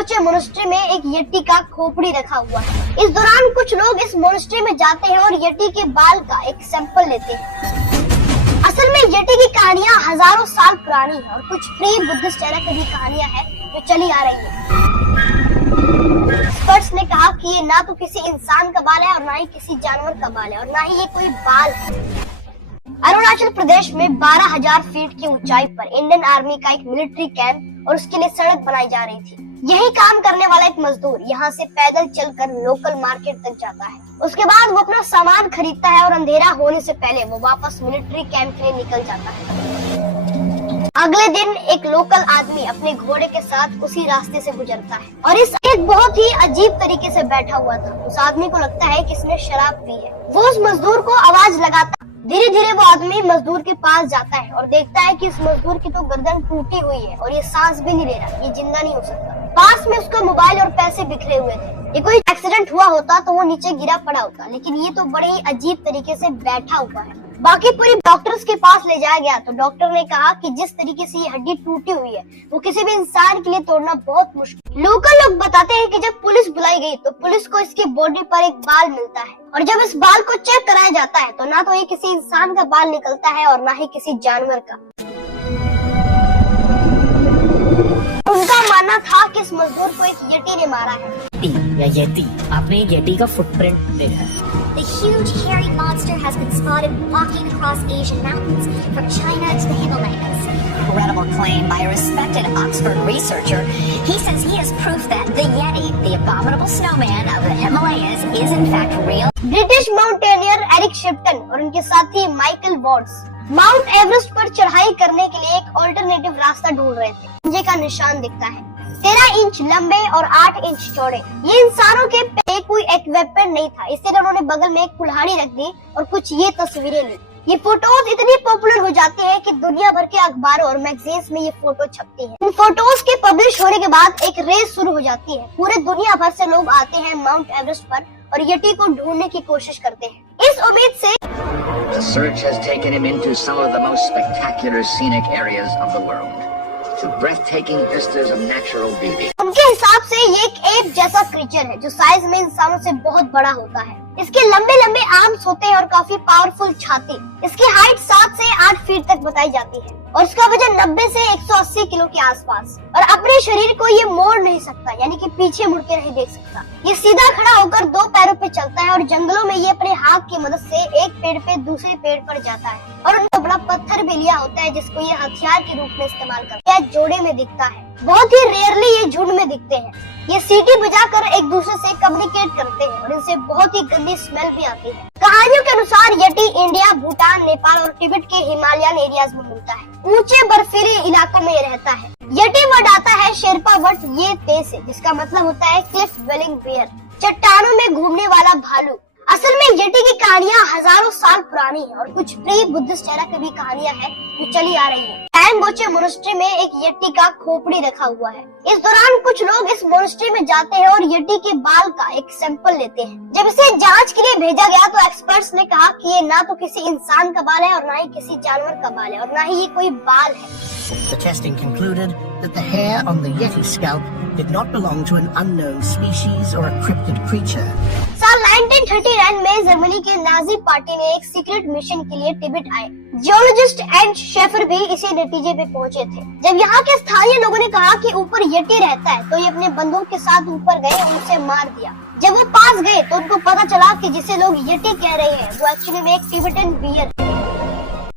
गोचे monastery में एक yeti का खोपड़ी रखा हुआ है। इस दौरान कुछ लोग इस मोनेस्ट्री में जाते हैं और यटी के बाल का एक सैंपल लेते हैं। असल में यटी की कहानियां हजारों साल पुरानी है और कुछ प्री बुद्धिस्ट एरा की भी कहानियां हैं जो चली आ रही है। एक्सपर्ट्स ने कहा कि ये ना तो किसी इंसान का बाल है और ना ही किसी जानवर का बाल है और ना ही ये कोई बाल है। अरुणाचल प्रदेश में 12,000 फीट की ऊंचाई पर इंडियन आर्मी का एक मिलिट्री कैंप और उसके लिए सड़क बनाई जा रही थी। यही काम करने वाला एक मजदूर यहाँ से पैदल चलकर लोकल मार्केट तक जाता है। उसके बाद वो अपना सामान खरीदता है और अंधेरा होने से पहले वो वापस मिलिट्री कैंप के लिए निकल जाता है। अगले दिन एक लोकल आदमी अपने घोड़े के साथ उसी रास्ते से गुजरता है और इस एक बहुत ही अजीब तरीके से बैठा हुआ था। उस आदमी को लगता है कि इसने शराब पी है। वो उस मजदूर को आवाज लगाता। धीरे धीरे वो आदमी मजदूर के पास जाता है और देखता है कि इस मजदूर की तो गर्दन टूटी हुई है और ये सांस भी नहीं ले रहा, ये जिंदा नहीं हो सकता। पास में उसका मोबाइल और पैसे बिखरे हुए थे। ये कोई एक्सीडेंट हुआ होता तो वो नीचे गिरा पड़ा होता, लेकिन ये तो बड़े ही अजीब तरीके से बैठा हुआ है। बाकी पूरी डॉक्टर्स के पास ले जाया गया तो डॉक्टर ने कहा कि जिस तरीके से ये हड्डी टूटी हुई है वो किसी भी इंसान के लिए तोड़ना बहुत मुश्किल। लोकल लोग बताते हैं कि जब पुलिस बुलाई गई तो पुलिस को इसकी बॉडी पर एक बाल मिलता है और जब इस बाल को चेक कराया जाता है तो ना तो ये किसी इंसान का बाल निकलता है और ना ही किसी जानवर का। उनका मानना था कि इस मजदूर को एक यटी ने मारा है। या येती, आपने येटी का फुटप्रिंट देखा है? The huge hairy monster has been spotted walking across Asian mountains from China to the Himalayas. Incredible claim by a respected Oxford researcher. He says he has proof that the Yeti, the abominable snowman of the Himalayas, is in fact real. British mountaineer Eric Shipton और उनके साथी Michael wards mount Everest पर चढ़ाई करने के लिए एक alternative रास्ता ढूंढ रहे थे। पंजे का निशान दिखता है, 13 इंच लंबे और 8 इंच चौड़े। ये इंसानों के पे कोई इक्विपमेंट नहीं था, इसलिए उन्होंने बगल में एक कुल्हाड़ी रख दी और कुछ ये तस्वीरें ली। ये फोटोज इतनी पॉपुलर हो जाती है कि दुनिया भर के अखबारों और मैगजीन्स में ये फोटो छपती है। इन फोटोज के पब्लिश होने के बाद एक रेस शुरू हो जाती है। पूरे दुनिया भर से लोग आते हैं माउंट एवरेस्ट पर और यटी को ढूंढने की कोशिश करते हैं। इस उम्मीद से The search has taken him into some of the most spectacular scenic areas of the world, to breathtaking vistas of natural beauty. उनके हिसाब से ये एक एप जैसा क्रीचर है जो साइज में इंसानों से बहुत बड़ा होता है। इसके लंबे लंबे आर्म्स होते हैं और काफी पावरफुल छाती। इसकी हाइट 7 से 8 फीट तक बताई जाती है और इसका वजन 90 से 180 किलो के आसपास। और अपने शरीर को ये मोड़ नहीं सकता, यानी कि पीछे मुड़ के नहीं देख सकता। ये सीधा खड़ा होकर 2 पैरों पे चलता है और जंगलों में ये अपने हाथ की मदद से एक पेड़ पे दूसरे पेड़ पर जाता है और उनको बड़ा पत्थर भी लिया होता है जिसको ये हथियार के रूप में इस्तेमाल करता है। जोड़े में दिखता है, बहुत ही रेयरली ये झुंड में दिखते हैं। ये सीटी बजाकर एक दूसरे से कम्युनिकेट करते हैं और इनसे बहुत ही गंदी स्मेल भी आती है। कहानियों के अनुसार यटी इंडिया, भूटान, नेपाल और तिब्बत के हिमालयन एरियाज में मिलता है। ऊंचे बर्फीले इलाकों में ये रहता है। यटी वर्ड आता है शेरपा वर्ड ये ते से, जिसका मतलब होता है क्लिफ ड्वेलिंग बेयर, चट्टानों में घूमने वाला भालू। असल में यटी की कहानियां हजारों साल पुरानी है और कुछ प्री बुद्धिस्ट एरा की भी कहानियां हैं जो चली आ रही है। गोचे मोनेस्ट्री में एक यटी का खोपड़ी रखा हुआ है। इस दौरान कुछ लोग इस मोनेस्ट्री में जाते हैं और यटी के बाल का एक सैंपल लेते हैं। जब इसे जांच के लिए भेजा गया तो एक्सपर्ट्स ने कहा कि ये ना तो किसी इंसान का बाल है और ना ही किसी जानवर का बाल है और ना ही ये कोई बाल है। The testing concluded that the hair on the Yeti scalp did not belong to an unknown species or a cryptid creature. साल 1939 में जर्मनी के नाजी पार्टी ने एक सीक्रेट मिशन के लिए तिब्बत आए। जियोलॉजिस्ट एंड शेफर भी इसी नतीजे पे पहुंचे थे। जब यहाँ के स्थानीय लोगों ने कहा कि ऊपर यटी रहता है तो ये अपने बंदूक के साथ ऊपर गए और उसे मार दिया। जब वो पास गए तो उनको पता चला कि जिसे लोग यटी कह रहे हैं वो एक्चुअली में एक तिब्बतन बियर है।